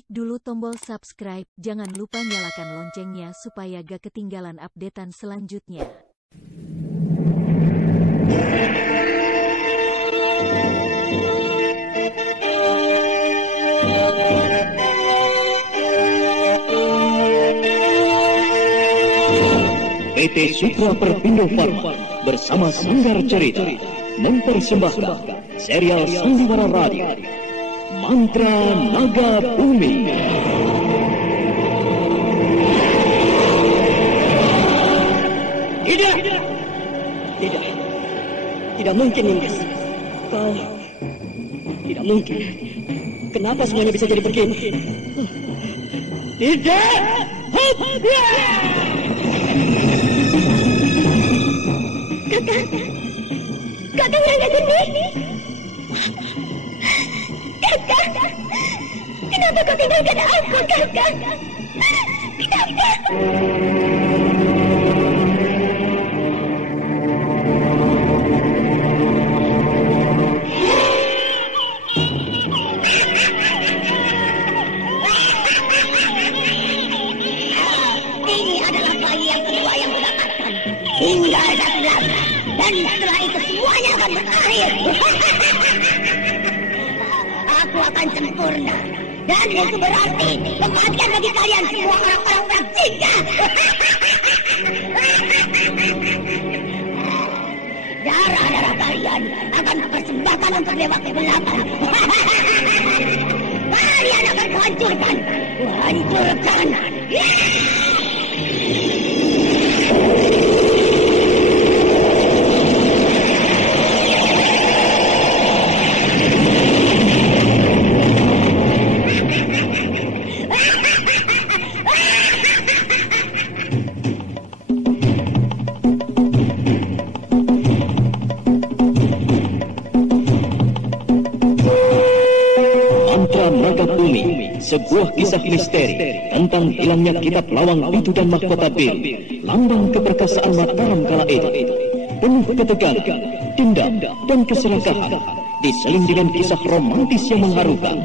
Klik dulu tombol subscribe, jangan lupa nyalakan loncengnya supaya gak ketinggalan updatean selanjutnya. PT Sutra Perpindo Pharma bersama Sanggar Cerita mempersembahkan serial Sandiwara Radio Mantra Naga Bumi. Tidak mungkin, Nindas. Kau tidak mungkin. Kenapa semuanya bisa jadi begini? Tidak. Kakak Naga Geni. Kakak, kenapa kau tinggalkan aku, Kakak? Kenapa? Ini adalah bayi yang kedua yang kudapatkan. Tinggal satu lagi. Dan setelah itu semuanya akan berakhir. Aku akan sempurna. Dan itu berarti kematian bagi kalian semua orang-orang berjika. Darah-darah kalian akan kupersembahkan untuk Dewa Kegelapan. Kalian akan kuhancurkan. Kuhancurkan. Sebuah kisah misteri tentang hilangnya kitab lawang itu dan mahkota bir, lambang keperkasaan Mataram kala itu. Penuh ketegangan, dendam, dan keserakahan, diseling dengan kisah romantis yang mengharukan.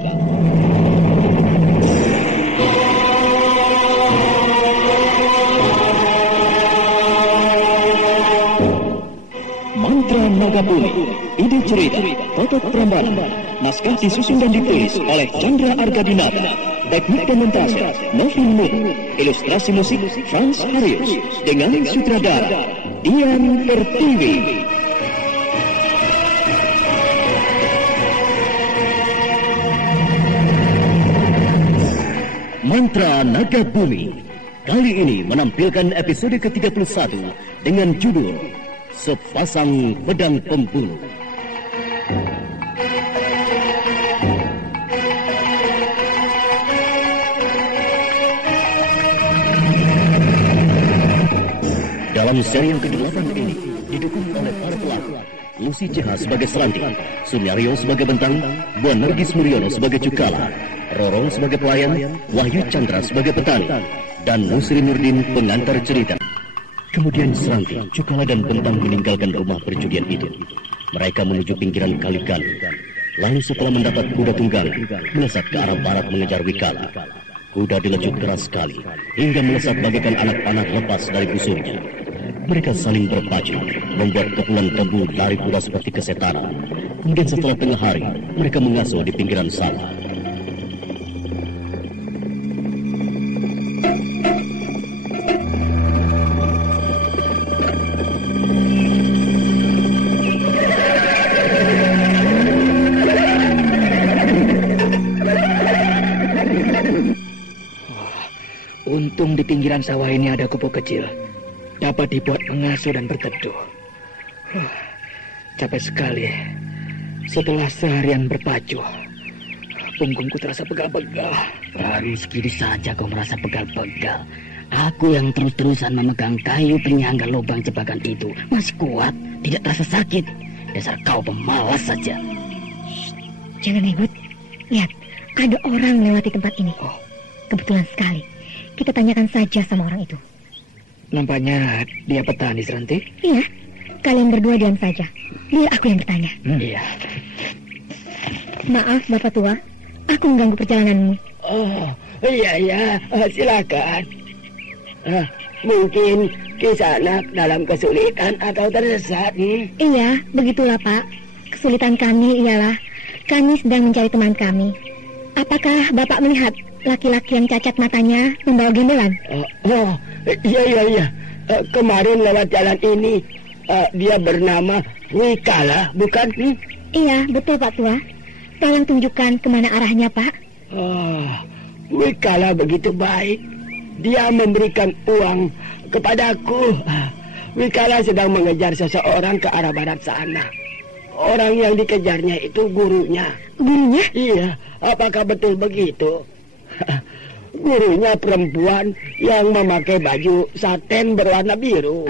Mantra Naga Bumi, ide cerita, Totot Prambanan, naskah disusun dan ditulis oleh Chandra Argadinata, teknik dan montase Novin Nur, ilustrasi musik Frans Harius, dengan sutradara Dian Pertiwi. Mantra Naga Bumi kali ini menampilkan episode ke-31 dengan judul Sepasang Pedang Pembuluh. Dalam seri yang ke-8 ini didukung oleh para pelaku Lucy CH sebagai Seranti, Sunaryo sebagai Bentang, Bu Nergis Muryono sebagai Cukala, Rorong sebagai pelayan, Wahyu Chandra sebagai petani, dan Musri Nurdin pengantar cerita. Kemudian Seranti, Cukala dan Bentang meninggalkan rumah perjudian itu. Mereka menuju pinggiran kali-kali. Lalu setelah mendapat kuda tunggal, melesat ke arah barat mengejar Wikala. Kuda dilecut keras sekali, hingga melesat bagaikan anak panah lepas dari busurnya. Mereka saling berpacu, membuat kepulan tebu dari kuda seperti kesetanan. Kemudian setelah tengah hari, mereka mengasuh di pinggiran sana. Untung di pinggiran sawah ini ada kupu kecil. Dapat dibuat mengasuh dan berteduh. Capek sekali. Setelah seharian berpacu, punggungku terasa pegal-pegal. Baru segini saja kau merasa pegal-pegal. Aku yang terus-terusan memegang kayu penyangga lubang jebakan itu masih kuat, tidak terasa sakit. Dasar kau pemalas saja. Jangan ribut. Lihat, ada orang melewati tempat ini. Kebetulan sekali. Kita tanyakan saja sama orang itu. Nampaknya dia petani, Seranti. Iya, kalian berdua diam saja. Biar aku yang bertanya. Iya. Maaf, Bapak Tua. Aku mengganggu perjalananmu. Oh, iya, silakan. Mungkin Kisanak dalam kesulitan atau tersesat. Iya, begitulah Pak. Kesulitan kami ialah kami sedang mencari teman kami. Apakah Bapak melihat laki-laki yang cacat matanya membawa gembelan? Iya. Kemarin lewat jalan ini, dia bernama Wikala, bukan? Iya, betul Pak Tua. Tolong tunjukkan kemana arahnya, Pak. Wikala begitu baik. Dia memberikan uang kepadaku. Wikala sedang mengejar seseorang ke arah barat sana. Orang yang dikejarnya itu gurunya. Gurunya? Iya, apakah betul begitu? Gurunya perempuan yang memakai baju satin berwarna biru.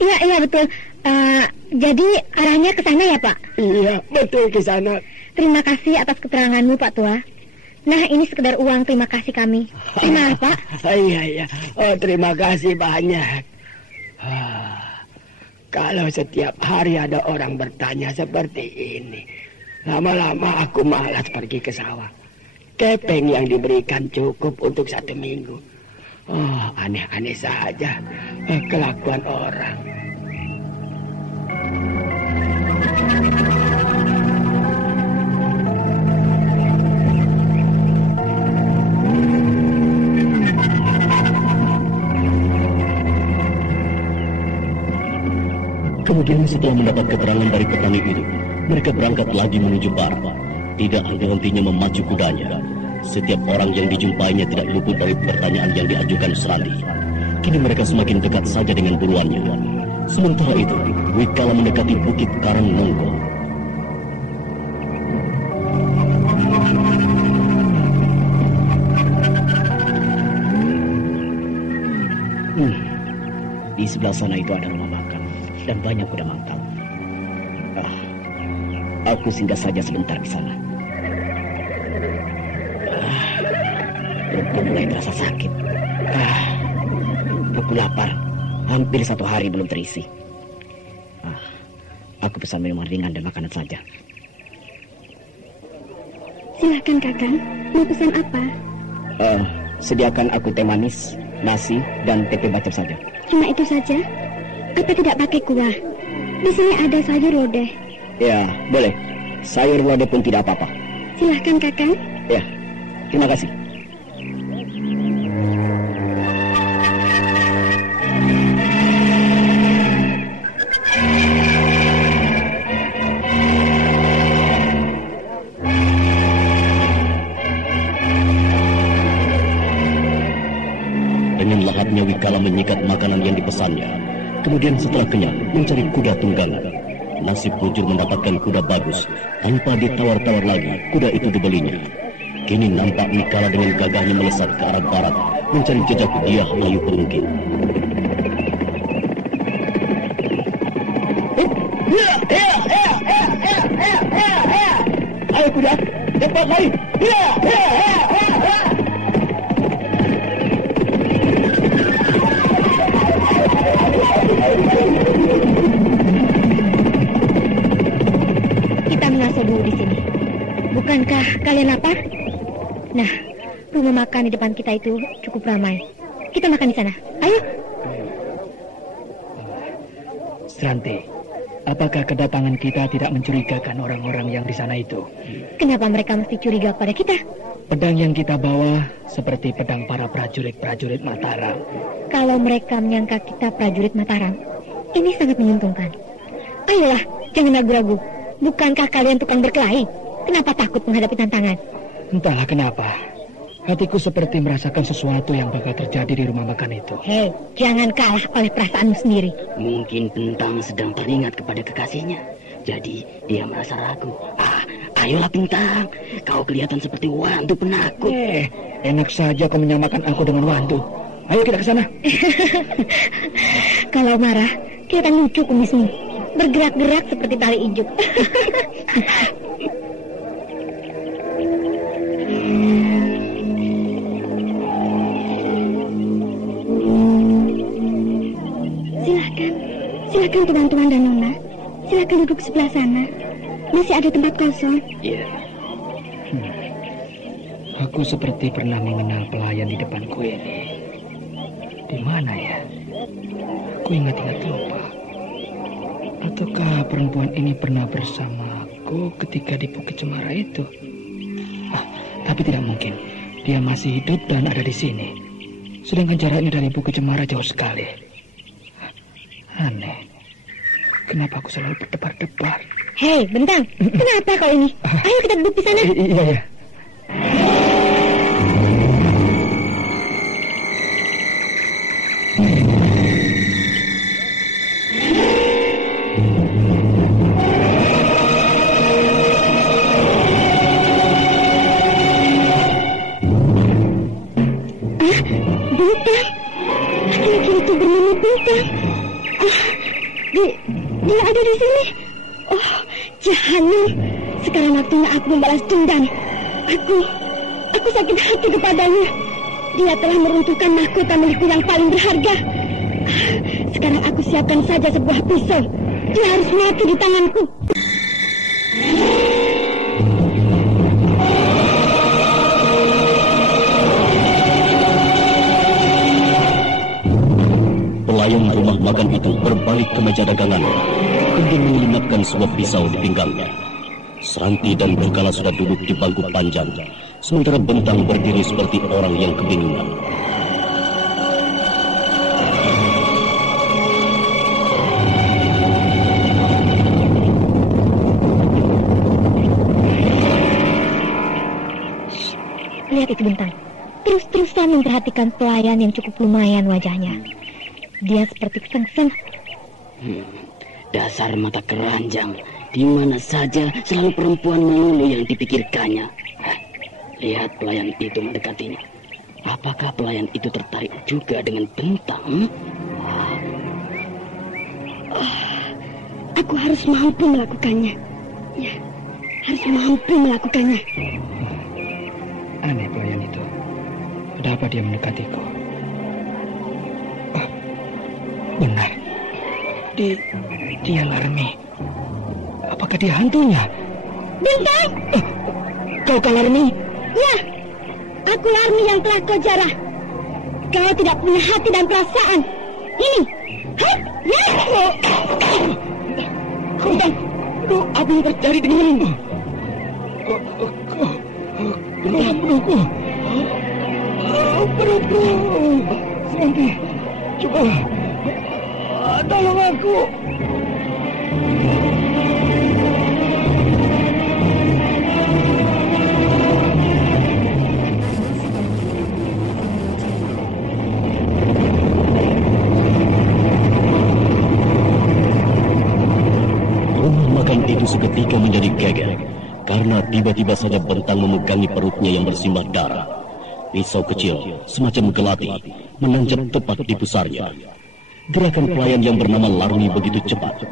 Iya betul. Jadi arahnya ke sana ya, Pak? Iya, betul ke sana. Terima kasih atas keteranganmu, Pak Tua. Nah, ini sekedar uang terima kasih kami. Terima, Pak. Iya. Terima kasih banyak. Kalau setiap hari ada orang bertanya seperti ini, lama-lama aku malas pergi ke sawah. Kepeng yang diberikan cukup untuk 1 minggu. Aneh-aneh saja kelakuan orang. Kemudian setelah mendapat keterangan dari petani itu, mereka berangkat lagi menuju barat. Tidak henti-hentinya memacu kudanya. Setiap orang yang dijumpainya tidak luput dari pertanyaan yang diajukan Seranti. Kini mereka semakin dekat saja dengan buruannya. Sementara itu, Wikala mendekati Bukit Karangnongko. Di sebelah sana itu ada rumah makan dan banyak kuda mangkal. Aku singgah saja sebentar di sana. Perutku mulai terasa sakit. Aku lapar. Hampir 1 hari belum terisi. Aku pesan minuman ringan dan makanan saja. Silakan Kakang, mau pesan apa? Sediakan aku teh manis, nasi, dan tempe bacem saja. Cuma itu saja? Apa tidak pakai kuah? Di sini ada sayur lodeh. Ya, boleh. Sayur lodeh pun tidak apa-apa. Silahkan Kakang. Ya, terima kasih. Dengan lahapnya Wikala menyikat makanan yang dipesannya. Kemudian setelah kenyang, mencari kuda tunggangan. Nasib Bujur mendapatkan kuda bagus. Tanpa ditawar-tawar lagi, kuda itu dibelinya. Kini nampak Wikala dengan gagahnya melesat ke arah barat, mencari jejak Diah Ayu Perungkit. Ayo kuda, cepat lari. Kita mengasuh dulu di sini. Bukankah kalian lapar? Nah, rumah makan di depan kita itu cukup ramai. Kita makan di sana. Ayo. Seranti, apakah kedatangan kita tidak mencurigakan orang-orang yang di sana itu? Kenapa mereka mesti curiga pada kita? Pedang yang kita bawa seperti pedang para prajurit-prajurit Mataram. Kalau mereka menyangka kita prajurit Mataram, ini sangat menguntungkan. Ayolah, jangan ragu-ragu. Bukankah kalian tukang berkelahi? Kenapa takut menghadapi tantangan? Entahlah kenapa, hatiku seperti merasakan sesuatu yang bakal terjadi di rumah makan itu. Hei, jangan kalah oleh perasaanmu sendiri. Mungkin Bintang sedang teringat kepada kekasihnya. Jadi dia merasa ragu. Ayolah Bintang, kau kelihatan seperti wantu penakut. Enak saja kau menyamakan aku dengan wantu. Ayo kita ke sana. Kalau marah, kelihatan lucu kumismu. Bergerak-gerak seperti tali ijuk. Silakan tuan-tuan dan nona. Silakan duduk sebelah sana. Masih ada tempat kosong. Iya. Aku seperti pernah mengenal pelayan di depanku ini. Di mana ya? Aku ingat-ingat lupa. Ataukah perempuan ini pernah bersamaku ketika di Bukit Cemara itu? Tapi tidak mungkin. Dia masih hidup dan ada di sini. Sedangkan jaraknya dari Bukit Cemara jauh sekali. Aneh. Kenapa aku selalu berdebar-debar? Hei, Bentang. Kenapa kau ini? Ayo kita duduk di sana. Iya, ya. Bintang, laki-laki itu bernama Bintang. Dia ada di sini. Oh, Jahanam. Sekarang waktunya aku membalas dendam. Aku sakit hati kepadanya. Dia telah meruntuhkan mahkota milikku yang paling berharga. Sekarang aku siapkan saja sebuah pisau. Dia harus mati di tanganku. Pelayan rumah makan itu berbalik ke meja dagangannya, kemudian menyelinapkan sebuah pisau di pinggangnya. Seranti dan Cukala sudah duduk di bangku panjang, sementara Bentang berdiri seperti orang yang kebingungan. Lihat itu Bentang. Terus-terusan memperhatikan pelayan yang cukup lumayan wajahnya. Dia seperti kesengsem. Dasar mata keranjang. Di mana saja selalu perempuan melulu yang dipikirkannya. Lihat pelayan itu mendekatinya. Apakah pelayan itu tertarik juga dengan Bentang? Aku harus mampu melakukannya. Ya, harus mampu melakukannya. Aneh pelayan itu. Ada apa dia mendekatiku? Benar. Dia Larmi. Apakah dia hantunya? Bintang! Kau Larmi? Ya, aku Larmi yang telah kau jarah. Kau tidak punya hati dan perasaan. Ini. Hai, ya! Bintang, apa yang terjadi denganmu? Bintang, perutku. Perutku. Seranti, coba. Tolong aku. Rumah makan itu seketika menjadi geger karena tiba-tiba saja Bentang memegangi perutnya yang bersimbah darah. Pisau kecil semacam gelati menancap tepat di pusarnya. Gerakan pelayan yang bernama Larmi begitu cepat.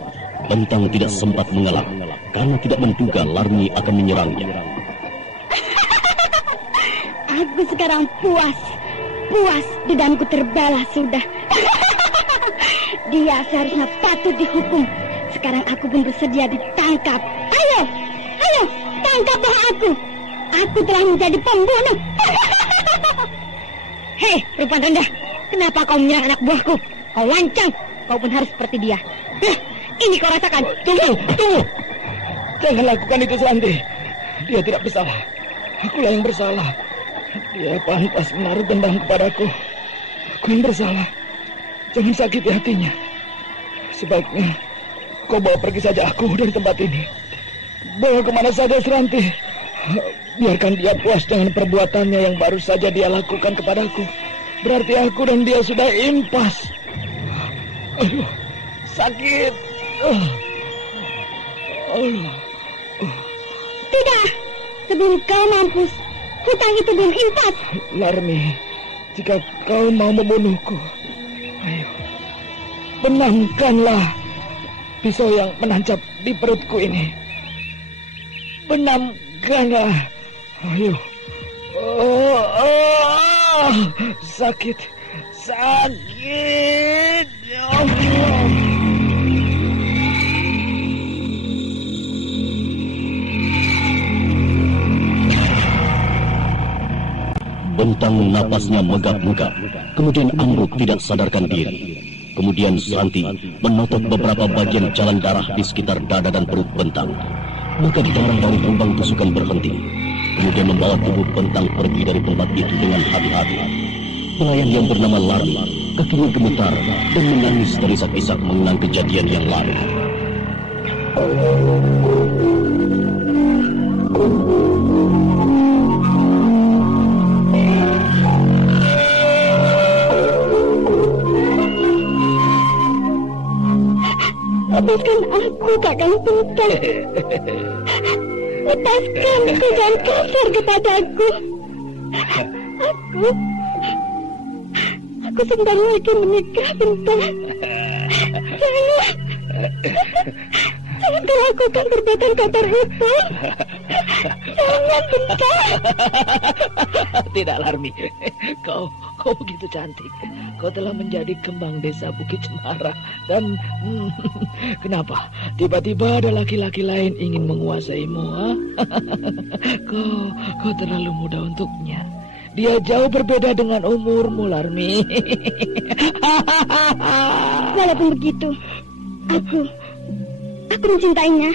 Bentang tidak sempat mengelak karena tidak menduga Larmi akan menyerangnya. Aku sekarang puas. Dendamku terbalas sudah. Dia seharusnya patut dihukum. Sekarang aku pun bersedia ditangkap. Ayo, tangkaplah aku. Aku telah menjadi pembunuh. Hei, perempuan rendah. Kenapa kau menyerang anak buahku? Kau lancang, kau pun harus seperti dia. Ini kau rasakan. Tunggu. Jangan lakukan itu, Seranti. Dia tidak bersalah. Akulah yang bersalah. Dia pantas menaruh dendam kepadaku. Aku yang bersalah. Jangan sakiti hatinya. Sebaiknya kau bawa pergi saja aku dari tempat ini. Bawa kemana saja, Seranti. Biarkan dia puas dengan perbuatannya yang baru saja dia lakukan kepadaku. Berarti aku dan dia sudah impas. Sakit. Tidak, sebelum kau mampus, hutang itu belum impas. Larmi, jika kau mau membunuhku, ayo, benamkanlah pisau yang menancap di perutku ini. Benamkanlah, ayo. Sakit. Ya Allah. Bentang napasnya megap-megap, kemudian ambruk tidak sadarkan diri. Kemudian Santi menotok beberapa bagian jalan darah di sekitar dada dan perut Bentang. Maka darah dari lubang tusukan berhenti. Kemudian membawa tubuh Bentang pergi dari tempat itu dengan hati-hati. Pelayan yang bernama Larmi kakinya gemetar dan menangis terisak-isak mengenang kejadian yang lalu. Lepaskan aku, Kakang Bentang. Lepaskan, kau jangan kasar kepadaku. Aku sebentar lagi menikah, Bentang. Jangan kau lakukan perbuatan kotor itu. Jangan, Bentang. Tidak, Larmi. Kau begitu cantik. Kau telah menjadi kembang desa Bukit Cemara. Dan kenapa tiba-tiba ada laki-laki lain ingin menguasaimu? Ha? Kau terlalu muda untuknya. Dia jauh berbeda dengan umurmu, Larmi. Walaupun begitu, aku mencintainya.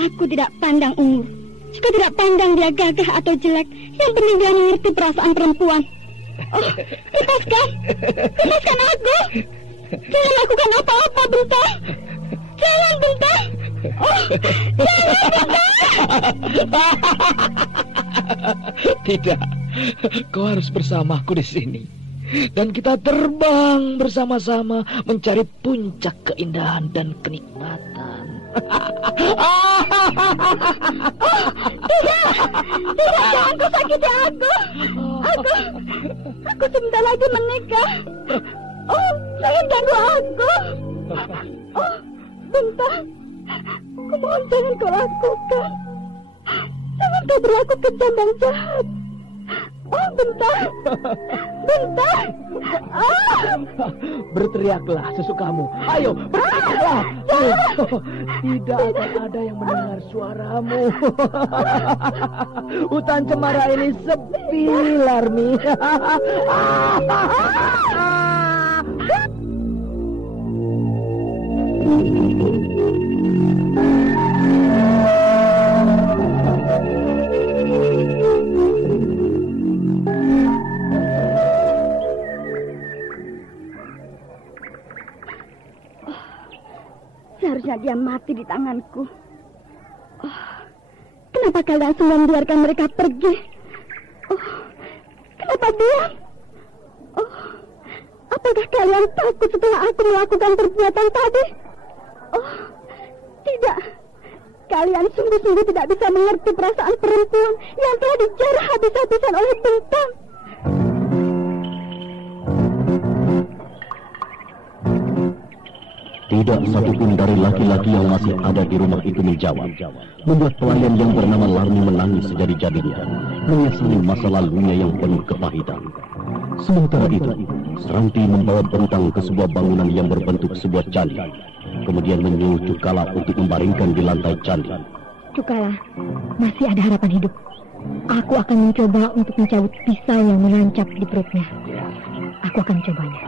Aku tidak pandang umur. Juga tidak pandang dia gagah atau jelek. Yang penting dia mengerti perasaan perempuan. Oh, lepaskan aku. Jangan lakukan apa-apa, Bentang. Jangan, Bentang. Oh, jangan, Bentang. Tidak, kau harus bersamaku di sini. Dan kita terbang bersama-sama mencari puncak keindahan dan kenikmatan. Tidak, jangan kau sakiti aku. Aku sebentar lagi menikah. Oh, jangan ganggu aku. Oh, Bentang, aku mohon jangan kau lakukan. Jangan kau berlaku kejam dan jahat. Oh, Bentang. Berteriaklah sesukamu. Ayo, berteriaklah. Ayo. Tidak akan ada yang mendengar suaramu. Hutan Cemara ini sepi, Larmi. Seharusnya dia mati di tanganku. Oh, kenapa kalian semua membiarkan mereka pergi? Oh, kenapa diam? Oh, apakah kalian takut setelah aku melakukan perbuatan tadi? Oh, tidak. Kalian sungguh-sungguh tidak bisa mengerti perasaan perempuan yang telah dijarah habis-habisan oleh Bentang. Tidak satupun dari laki-laki yang masih ada di rumah itu menjawab. Membuat pelayan yang bernama Larmi menangis sejadi-jadinya, menyesali masa lalunya yang penuh kepahitan. Sementara itu, Seranti membawa Bentang ke sebuah bangunan yang berbentuk sebuah candi. Kemudian menyuruh Cukala untuk membaringkan di lantai candi. Cukala, masih ada harapan hidup. Aku akan mencoba untuk mencabut pisau yang menancap di perutnya. Aku akan mencobanya.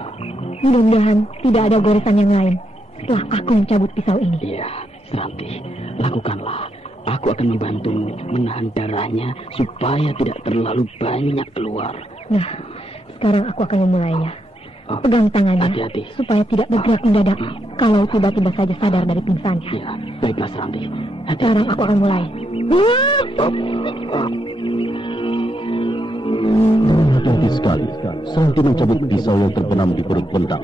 Mudah-mudahan tidak ada goresan yang lain setelah aku mencabut pisau ini. Iya, Seranti, lakukanlah. Aku akan membantumu menahan darahnya supaya tidak terlalu banyak keluar. Nah, sekarang aku akan memulainya. Pegang tangannya, hati-hati, supaya tidak bergerak mendadak kalau tiba-tiba saja sadar dari pingsannya. Iya, baiklah Seranti. Sekarang aku akan mulai. Hati-hati sekali, Seranti mencabut pisau yang terbenam di perut Bentang.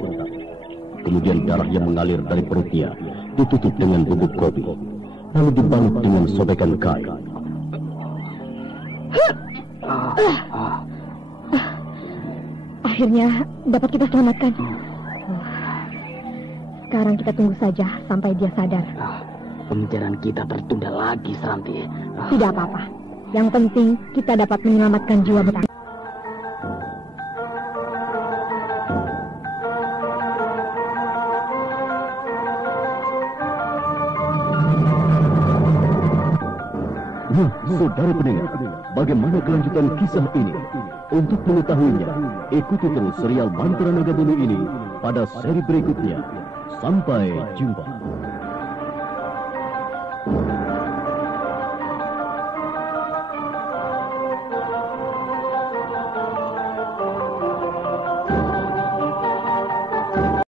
Kemudian darah yang mengalir dari perutnya ditutup dengan bubuk kopi, lalu dibalut dengan sobekan kain. Akhirnya dapat kita selamatkan. Sekarang kita tunggu saja sampai dia sadar. Pengejaran kita tertunda lagi, Seranti. Tidak apa-apa. Yang penting kita dapat menyelamatkan jiwa Bentang. Nah, saudara pendengar, bagaimana kelanjutan kisah ini? Untuk mengetahuinya, ikuti terus serial Mantra Naga Bumi ini pada seri berikutnya. Sampai jumpa.